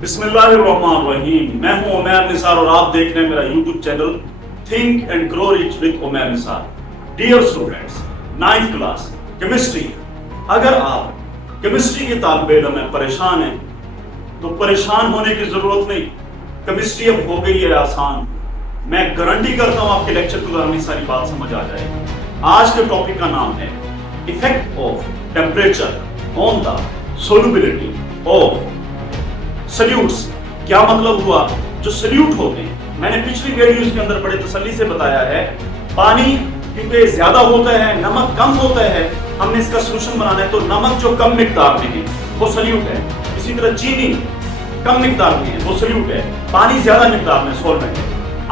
बिस्मिल्लाहिर्रहमानिर्रहीम। मैं हूं उमैर निसार और आप देख रहे हैं मेरा YouTube channel think and grow rich with Umair Nisar. Dear students, 9th class chemistry. अगर आप केमिस्ट्री के तालिब इल्म में परेशान हैं तो परेशान होने की जरूरत नहीं। केमिस्ट्री अब हो गई है आसान। मैं गारंटी करता हूं आपके लेक्चर के दौरान ये सारी बात समझ आ जाएगी। आज के टॉपिक का नाम है effect of temperature on the solubility of salutes. क्या मतलब हुआ? जो सल्यूट होते हैं, मैंने पिछली वीडियोस के अंदर बड़े तसल्ली से बताया है, पानी क्योंकि ज्यादा होता है, नमक कम होता है, हमने इसका सोल्यूशन बनाना है तो नमक जो कम मिकदार में है वो सल्यूट है। इसी तरह चीनी कम मिकदार में है वो सल्यूट है, पानी ज्यादा मिकदार में सॉल्वेंट है।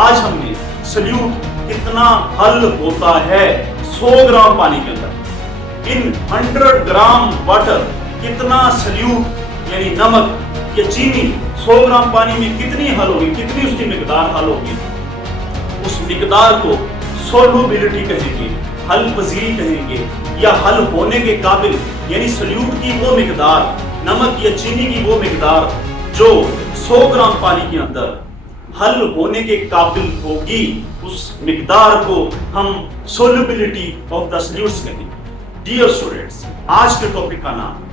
आज हमने सल्यूट कितना हल होता है 100 ग्राम पानी के अंदर, इन 100 ग्राम वाटर कितना सल्यूट यानी नमक या चीनी 100 ग्राम पानी में कितनी हल होगी, कितनी उसकी मिकदार हल होगी। उस मिकदार को सोल्युबिलिटी कहेंगे, हल पजीरी कहेंगे, या हल होने के काबिल यानी सल्यूट की वो मिकदार, नमक या चीनी की वो मिकदार जो 100 ग्राम पानी के अंदर हल होने के काबिल होगी, उस मिकदार को हम सोल्युबिलिटी ऑफ द सल्यूट्स कहेंगे। डियर स्टूडेंट्स, आज के टॉपिक का नाम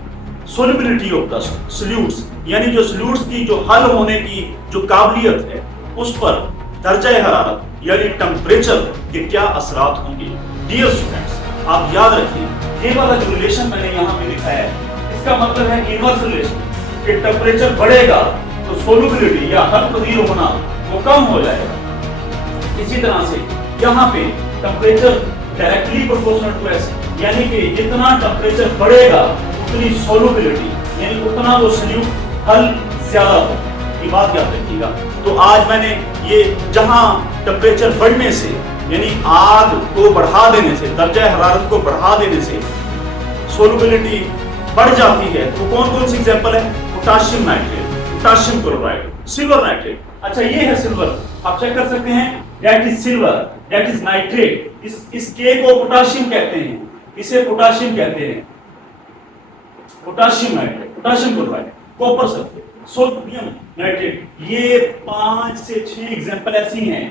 सोल्युबिलिटी ऑफ द सल्यूट्स, यानी जो सल्यूट्स की जो हल होने की जो काबिलियत है उस पर दर्जा हरारत यानी टेम्परेचर के क्या असरात होंगे। डियर स्टूडेंट्स, आप याद रखिए ये वाला जो रिलेशन मैंने यहाँ पे लिखा है इसका मतलब है इनवर्स रिलेशन, कि टेम्परेचर बढ़ेगा तो सोल्युबिलिटी या हल पजीर होना वो कम हो जाएगा। इसी तरह से यहाँ पे temperature directly proportional to S, यानी कि जितना टेम्परेचर बढ़ेगा उतनी सोल्युबिलिटी यानी उतना वो सल्यूट हल ज्यादा हो। ये बात याद रखिएगा। तो आज मैंने ये जहां टेम्परेचर बढ़ने से यानी आग को बढ़ा देने से, दर्जा हरारत को बढ़ा देने से सोल्युबिलिटी बढ़ जाती है, तो कौन कौन सी एग्जांपल है? Potassium nitrate, potassium chloride, silver nitrate. अच्छा, ये है सिल्वर, आप चेक कर सकते हैं, that is silver, that is nitrate. इस के को पोटाशियम कहते हैं, इसे पोटाशियम कहते हैं, potassium nitrate, potassium chloride, copper sulphate, sodium nitrate. ये 5 से 6 एग्जांपल ऐसी हैं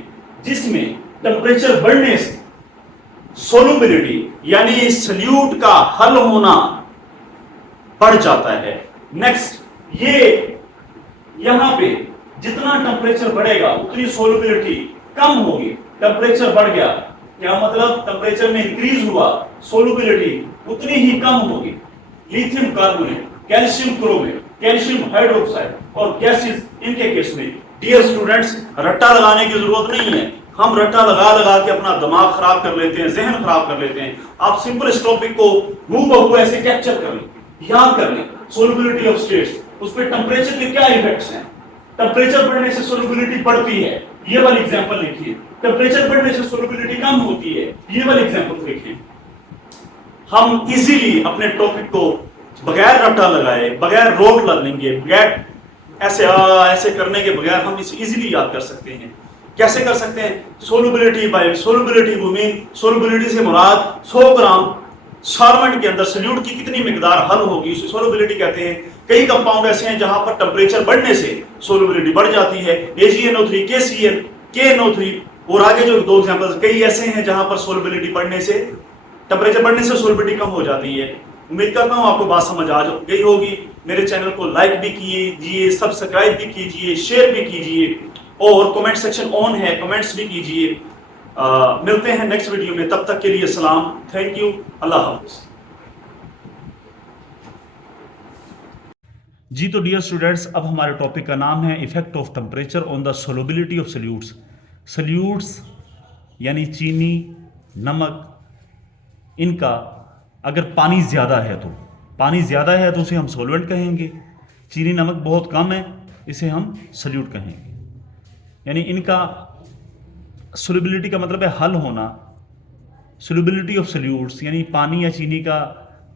जिसमें टेम्परेचर बढ़ने से सोल्युबिलिटी यानी सल्यूट का हल होना बढ़ जाता है। नेक्स्ट, ये यहां पे जितना टेम्परेचर बढ़ेगा उतनी सोल्युबिलिटी कम होगी। टेम्परेचर बढ़ गया, क्या मतलब? टेम्परेचर में इंक्रीज हुआ, सोल्युबिलिटी उतनी ही कम होगी। Lithium carbonate, calcium chromate, calcium hydroxide और गैसेस, इनके केस में डियर स्टूडेंट्स रट्टा लगाने की जरूरत नहीं है। हम रट्टा लगा लगा के अपना दिमाग खराब कर लेते हैं, जहन खराब कर लेते हैं। आप सिंपल इस टॉपिक को हूबहू ऐसे कैप्चर कर लें, याद कर लें। सोल्युबिलिटी ऑफ स्टेट्स, उस पर टेम्परेचर के क्या इफेक्ट्स हैं। टेम्परेचर बढ़ने से सोल्युबिलिटी बढ़ती है, ये वाली एग्जांपल लिखिए। टेम्परेचर बढ़ने से सोल्युबिलिटी कम होती है, ये वाली एग्जांपल लिखिए। हम इजीली अपने टॉपिक को बगैर रट्टा लगाए, बगैर रोट लेंगे, बगैर ऐसे करने के बगैर हम इसे इजीली याद कर सकते हैं। कैसे कर सकते हैं? सोल्युबिलिटी बाय सोल्युबिलिटी वो मीन, सोल्युबिलिटी से मुराद 100 ग्राम सॉल्वेंट के अंदर सल्यूट की कितनी मिकदार हल होगी, उसे सोल्युबिलिटी कहते हैं। कई कंपाउंड ऐसे हैं जहां पर टेम्परेचर बढ़ने से सोल्युबिलिटी बढ़ जाती है, AgNO3, KCl, KNO3, और आगे जो 2 एग्जांपल्स कई ऐसे हैं जहां पर सोल्युबिलिटी बढ़ने से, टेम्परेचर बढ़ने से सोल्युबिलिटी कम हो जाती है। उम्मीद करता हूं आपको बात समझ आ गई होगी। मेरे चैनल को लाइक भी कीजिए, सब्सक्राइब भी कीजिए, शेयर भी कीजिए और कमेंट सेक्शन ऑन है, कमेंट्स भी कीजिए। मिलते हैं नेक्स्ट वीडियो में, तब तक के लिए सलाम, थैंक यू, अल्लाह हाफिज। जी तो डियर स्टूडेंट्स, अब हमारे टॉपिक का नाम है effect of temperature on the solubility of salutes. Salutes यानी चीनी, नमक, इनका अगर पानी ज़्यादा है तो, पानी ज़्यादा है तो उसे हम सॉल्वेंट कहेंगे। चीनी नमक बहुत कम है, इसे हम सल्यूट कहेंगे। यानी इनका सोल्युबिलिटी का मतलब है हल होना। सोल्युबिलिटी ऑफ सल्यूट्स यानी पानी या चीनी का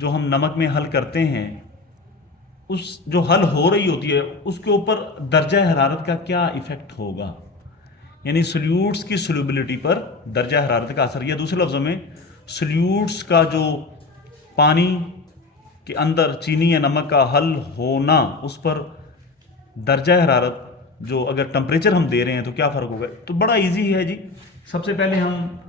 जो हम नमक में हल करते हैं, उस जो हल हो रही होती है उसके ऊपर दर्जा हरारत का क्या इफेक्ट होगा, यानी सल्यूट्स की सोल्युबिलिटी पर दर्जा हरारत का असर। या दूसरे लफ्ज़ों में सल्यूट्स का जो पानी के अंदर चीनी या नमक का हल होना, उस पर दर्जा हरारत, जो अगर टेम्परेचर हम दे रहे हैं तो क्या फ़र्क होगा। तो बड़ा इजी है जी। सबसे पहले हम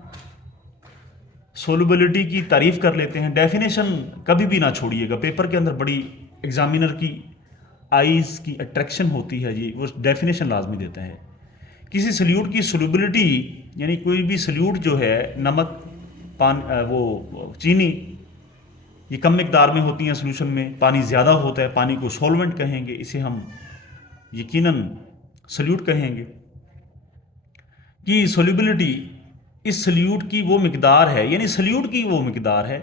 सोलबिलिटी की तारीफ कर लेते हैं। डेफिनेशन कभी भी ना छोड़िएगा, पेपर के अंदर बड़ी एग्जामिनर की आईज की अट्रैक्शन होती है जी, वो डेफिनेशन लाजमी देता है। किसी सल्यूट की सोलबिलिटी यानी कोई भी सल्यूट जो है, नमक, वो चीनी, ये कम मिकदार में होती हैं सोल्यूशन में, पानी ज़्यादा होता है, पानी को सॉल्वेंट कहेंगे, इसे हम यकीनन सल्यूट कहेंगे। कि सोल्यूबिलिटी इस सल्यूट की वो मिकदार है, यानी सल्यूट की वो मिकदार है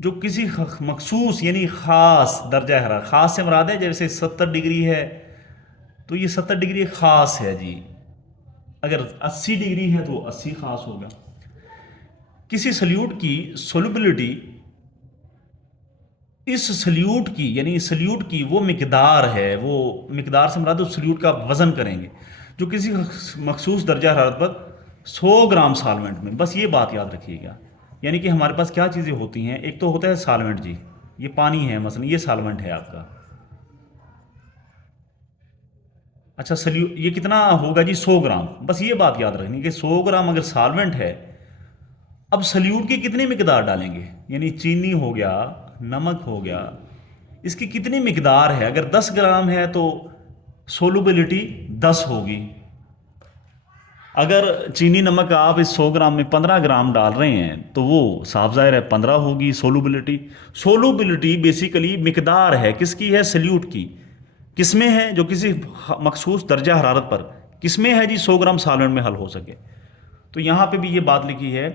जो किसी मखसूस यानी ख़ास दर्जा हरारत, ख़ास से मुराद है जैसे 70 डिग्री है तो ये 70 डिग्री ख़ास है जी, अगर 80 डिग्री है तो 80 ख़ास होगा। किसी सल्यूट की सोल्यूबिलिटी इस सल्यूट की यानी सल्यूट की वो मिकदार है, वो मिकदार से मुराद उस सल्यूट का वज़न करेंगे जो किसी मखसूस दर्जा हरारत पर 100 ग्राम सालवेंट में, बस ये बात याद रखिएगा। यानी कि हमारे पास क्या चीज़ें होती हैं, एक तो होता है सालवेंट जी, ये पानी है मसलन, ये सालवेंट है आपका। अच्छा ये कितना होगा जी, 100 ग्राम, बस ये बात याद रखनी कि 100 ग्राम अगर सालवेंट है, अब सल्यूट की कितनी मिकदार डालेंगे, यानी चीनी हो गया, नमक हो गया, इसकी कितनी मिकदार है। अगर 10 ग्राम है तो सोलबिलिटी 10 होगी। अगर चीनी नमक आप इस 100 ग्राम में 15 ग्राम डाल रहे हैं तो वो साफ ज़ाहिर है 15 होगी सोलबिलिटी। सोलबिलिटी बेसिकली मिकदार है किसकी है, सल्यूट की। किसमें है, जो किसी मखसूस दर्जा हरारत पर किसमें है जी, 100 ग्राम सालवेंट में हल हो सके। तो यहाँ पे भी ये बात लिखी है,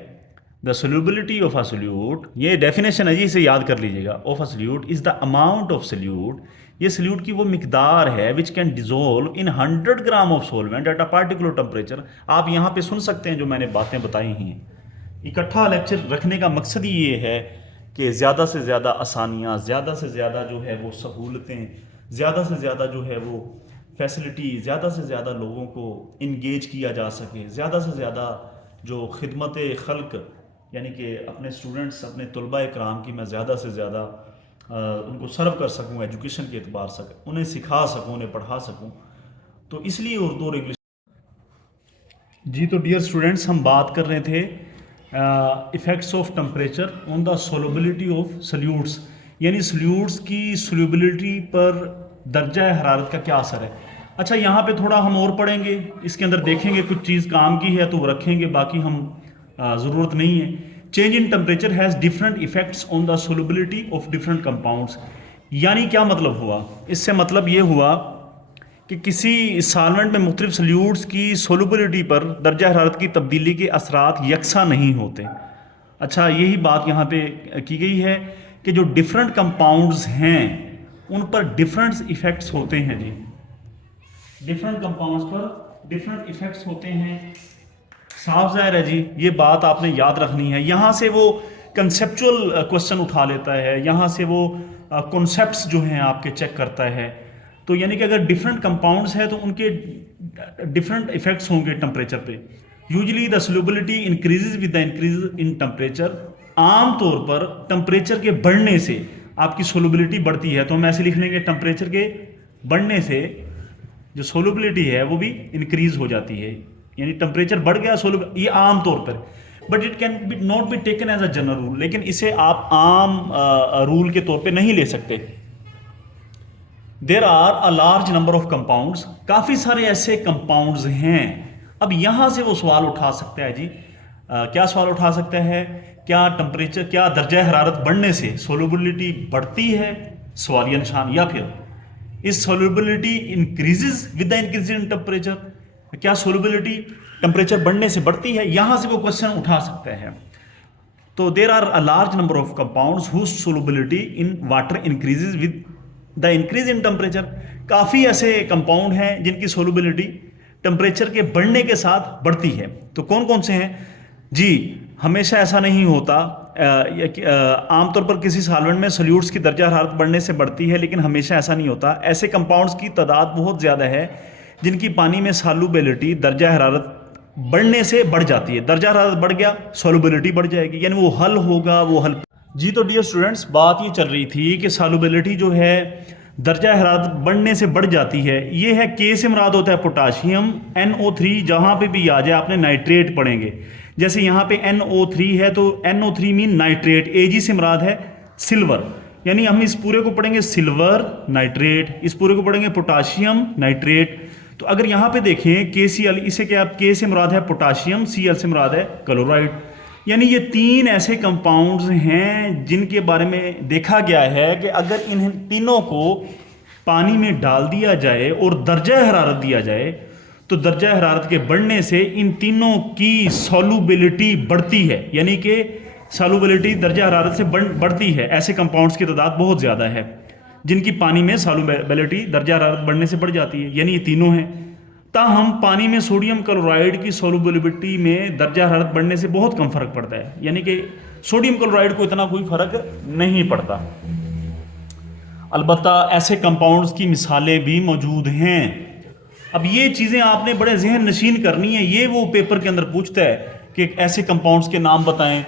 the solubility of a solute, ये डेफिनेशन है जी, इसे याद कर लीजिएगा। Of a solute is the amount of solute, ये सोल्यूट की वो मिकदार है which can dissolve in 100 gram of solvent at a particular temperature. आप यहाँ पे सुन सकते हैं जो मैंने बातें बताई हैं। इकट्ठा लेक्चर रखने का मकसद ही ये है कि ज़्यादा से ज़्यादा आसानियाँ, ज़्यादा से ज़्यादा जो है वो सहूलतें, ज़्यादा से ज़्यादा जो है वो फैसिलिटी, ज़्यादा से ज़्यादा लोगों को इंगेज किया जा सके, ज़्यादा से ज़्यादा जो खिदमत खल्क यानी कि अपने स्टूडेंट्स, अपने तलबा इकराम की मैं ज़्यादा से ज़्यादा उनको सर्व कर सकूँ, एजुकेशन के एतबार से उन्हें सिखा सकूँ, उन्हें पढ़ा सकूँ। तो इसलिए उर्दू और इंग्लिश जी। तो डियर स्टूडेंट्स, हम बात कर रहे थे effects of temperature on the solubility of salutes, यानी सल्यूट्स की सोल्यूबिलिटी पर दर्जा हरारत का क्या असर है। अच्छा, यहाँ पे थोड़ा हम और पढ़ेंगे, इसके अंदर देखेंगे कुछ चीज़ काम की है तो वो रखेंगे, बाकी हम ज़रूरत नहीं है। Change in temperature has different effects on the solubility of different compounds. यानी क्या मतलब हुआ, इससे मतलब ये हुआ कि किसी सालवेंट में मुख्तलिफ सल्यूट्स की सोलबिलिटी पर दर्जा हरारत की तब्दीली के असरात यकसा नहीं होते। अच्छा, यही बात यहाँ पे की गई है कि जो डिफरेंट कंपाउंड्स हैं उन पर डिफरेंट इफेक्ट्स होते हैं जी, डिफरेंट कंपाउंड्स पर डिफरेंट इफेक्ट्स होते हैं। साफ ज़ाहिर है जी, ये बात आपने याद रखनी है। यहाँ से वो कंसेप्चुअल क्वेश्चन उठा लेता है, यहाँ से वो कॉन्सेप्ट्स जो हैं आपके चेक करता है। तो यानी कि अगर डिफरेंट कंपाउंड्स हैं तो उनके डिफरेंट इफेक्ट्स होंगे टेम्परेचर पे। Usually the solubility increases with the increase in temperature. आम तौर पर टेम्परेचर के बढ़ने से आपकी सोल्यूबिलिटी बढ़ती है, तो हम ऐसे लिख लेंगे टेम्परेचर के बढ़ने से जो सोल्यूबिलिटी है वो भी इंक्रीज हो जाती है, यानी टेम्परेचर बढ़ गया सोल्यूबिलिटी, ये आम तौर पर। But it can be not be taken as a general rule, लेकिन इसे आप आम रूल के तौर पे नहीं ले सकते। There are a large number of compounds, काफ़ी सारे ऐसे कंपाउंड्स हैं। अब यहाँ से वो सवाल उठा सकता है जी, क्या सवाल उठा सकता है, क्या टेम्परेचर, क्या दर्जा हरारत बढ़ने से सोल्यूबिलिटी बढ़ती है, सवालिया निशान, या फिर इस solubility increases with the increase in temperature, क्या सोल्यूबिलिटी टेम्परेचर बढ़ने से बढ़ती है, यहाँ से वो क्वेश्चन उठा सकता है। तो there are a large number of compounds whose solubility in water increases with the increase in temperature. काफ़ी ऐसे कंपाउंड हैं जिनकी सोल्यूबिलिटी टेम्परेचर के बढ़ने के साथ बढ़ती है। तो कौन कौन से हैं जी, हमेशा ऐसा नहीं होता। आमतौर पर किसी सॉल्वेंट में सोल्यूट्स की दर्जा हरारत बढ़ने से बढ़ती है, लेकिन हमेशा ऐसा नहीं होता। ऐसे कंपाउंड्स की तादाद बहुत ज़्यादा है जिनकी पानी में सॉल्युबिलिटी दर्जा हरारत बढ़ने से बढ़ जाती है। दर्जा हरारत बढ़ गया, सॉल्युबिलिटी बढ़ जाएगी, यानी वो हल होगा, वो हल। जी तो डियर स्टूडेंट्स, बात ये चल रही थी कि सॉल्युबिलिटी जो है दर्जा हरारत बढ़ने से बढ़ जाती है। ये है के से मुराद होता है पोटाशियम, NO3 जहाँ पे भी आ जाए आपने नाइट्रेट पढ़ेंगे। जैसे यहाँ पे NO3 है तो NO3 मीन नाइट्रेट, Ag से मुराद है सिल्वर, यानी हम इस पूरे को पढ़ेंगे सिल्वर नाइट्रेट, इस पूरे को पढ़ेंगे पोटाशियम नाइट्रेट। तो अगर यहाँ पे देखें KCl, इसे क्या के से मुराद है पोटाशियम, Cl से मुराद है क्लोराइड। यानी ये तीन ऐसे कंपाउंड्स हैं जिनके बारे में देखा गया है कि अगर इन तीनों को पानी में डाल दिया जाए और दर्जा हरारत दिया जाए तो दर्जा हरारत के बढ़ने से इन तीनों की सॉल्युबिलिटी बढ़ती है, यानी कि सॉल्युबिलिटी दर्जा हरारत से बढ़ती है। ऐसे कंपाउंड्स की तादाद बहुत ज़्यादा है जिनकी पानी में सॉल्युबिलिटी दर्जा हरारत बढ़ने से बढ़ जाती है, यानी ये तीनों हैं। ताहम पानी में सोडियम क्लोराइड की सॉल्युबिलिटी में दर्जा हरारत बढ़ने से बहुत कम फर्क पड़ता है, यानी कि सोडियम क्लोराइड को इतना कोई फर्क नहीं पड़ता। अलबत्ता ऐसे कंपाउंड्स की मिसालें भी मौजूद हैं। अब ये चीज़ें आपने बड़े जहन नशीन करनी है। ये वो पेपर के अंदर पूछता है कि ऐसे कंपाउंड्स के नाम बताएं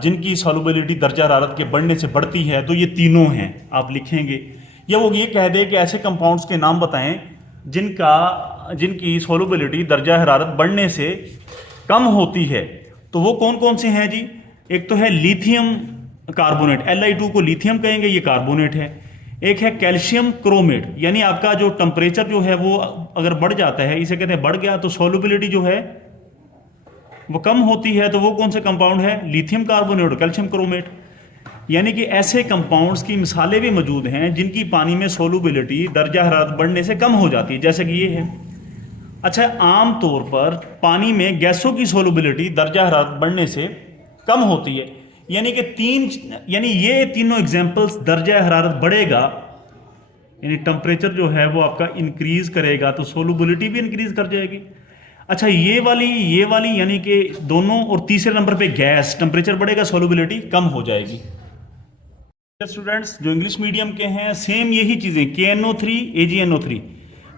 जिनकी सॉल्युबिलिटी दर्जा हरारत के बढ़ने से बढ़ती है, तो ये तीनों हैं आप लिखेंगे। या वो ये कह दे कि ऐसे कंपाउंड्स के नाम बताएं जिनकी सॉल्युबिलिटी दर्जा हरारत बढ़ने से कम होती है, तो वो कौन कौन से हैं जी? एक तो है लिथियम कार्बोनेट, Li2 को लिथियम कहेंगे, ये कार्बोनेट है। एक है कैल्शियम क्रोमेट, यानी आपका जो टेम्परेचर जो है वो अगर बढ़ जाता है, इसे कहते हैं बढ़ गया, तो सॉल्युबिलिटी जो है वो कम होती है, तो वो कौन सा कंपाउंड है? लिथियम कार्बोनेट और कैल्शियम क्रोमेट। यानी कि ऐसे कंपाउंड्स की मिसालें भी मौजूद हैं जिनकी पानी में सॉल्युबिलिटी दर्जा हरारत बढ़ने से कम हो जाती है, जैसे कि ये है। अच्छा, आम तौर पर पानी में गैसों की सॉल्युबिलिटी दर्जा हरारत बढ़ने से कम होती है, यानी कि ये तीनों एग्जांपल्स दर्जा हरारत बढ़ेगा, यानी टेम्परेचर जो है वो आपका इंक्रीज करेगा तो सॉल्युबिलिटी भी इंक्रीज कर जाएगी। अच्छा, ये वाली यानी कि दोनों, और तीसरे नंबर पे गैस, टेम्परेचर बढ़ेगा सॉल्युबिलिटी कम हो जाएगी। स्टूडेंट्स जो इंग्लिश मीडियम के हैं, सेम यही चीज़ें KNO3 AgNO3,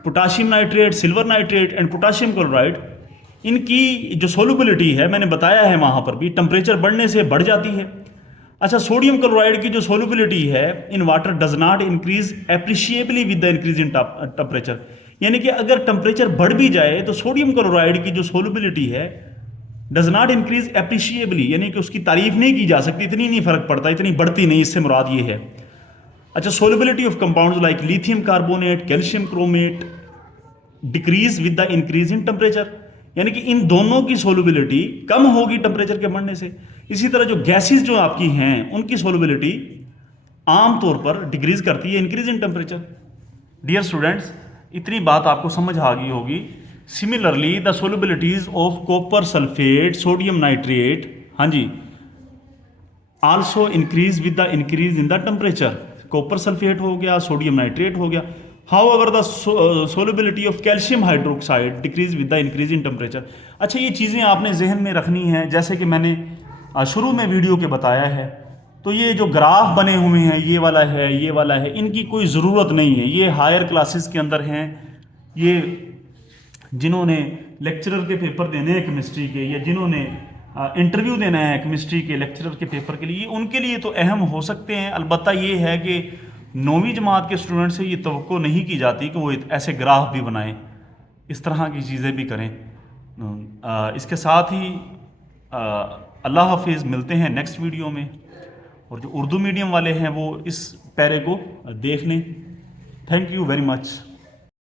potassium nitrate, silver nitrate and potassium chloride, इनकी जो सॉल्युबिलिटी है मैंने बताया है वहाँ पर भी टेम्परेचर बढ़ने से बढ़ जाती है। अच्छा, सोडियम क्लोराइड की जो सॉल्युबिलिटी है in water does not increase appreciably with the increase in temperature, यानी कि अगर टेम्परेचर बढ़ भी जाए तो सोडियम क्लोराइड की जो सॉल्युबिलिटी है डज नॉट इंक्रीज एप्रिशिएबली, यानी कि उसकी तारीफ नहीं की जा सकती, इतनी नहीं फर्क पड़ता, इतनी बढ़ती नहीं, इससे मुराद ये है। अच्छा, solubility of compounds like lithium carbonate, calcium chromate decrease with the increase in temperature, यानी कि इन दोनों की सॉल्युबिलिटी कम होगी टेम्परेचर के बढ़ने से। इसी तरह जो गैसेस जो आपकी हैं उनकी सॉल्युबिलिटी आमतौर पर डिक्रीज करती है increase in temperature. Dear students, इतनी बात आपको समझ आ गई होगी। Similarly the solubilities of copper sulphate, sodium nitrate, हाँ जी, also increase with the increase in the temperature. Copper sulphate हो गया, सोडियम नाइट्रेट हो गया। However the solubility of calcium hydroxide decrease with the increase in temperature. अच्छा, ये चीज़ें आपने जहन में रखनी है, जैसे कि मैंने शुरू में वीडियो के बताया है। तो ये जो ग्राफ बने हुए हैं, ये वाला है, ये वाला है, इनकी कोई ज़रूरत नहीं है, ये हायर क्लासेस के अंदर हैं। ये जिन्होंने लेक्चरर के पेपर देने हैं केमिस्ट्री के, या जिन्होंने इंटरव्यू देना है केमिस्ट्री के लेक्चरर के पेपर के लिए, उनके लिए तो अहम हो सकते हैं। अलबत्ता ये है कि 9वीं जमात के स्टूडेंट से ये तवक्को नहीं की जाती कि वो ऐसे ग्राफ भी बनाएं, इस तरह की चीज़ें भी करें। इसके साथ ही अल्लाह हाफिज़, मिलते हैं नेक्स्ट वीडियो में। और जो उर्दू मीडियम वाले हैं वो इस पैरे को देख लें। Thank you very much.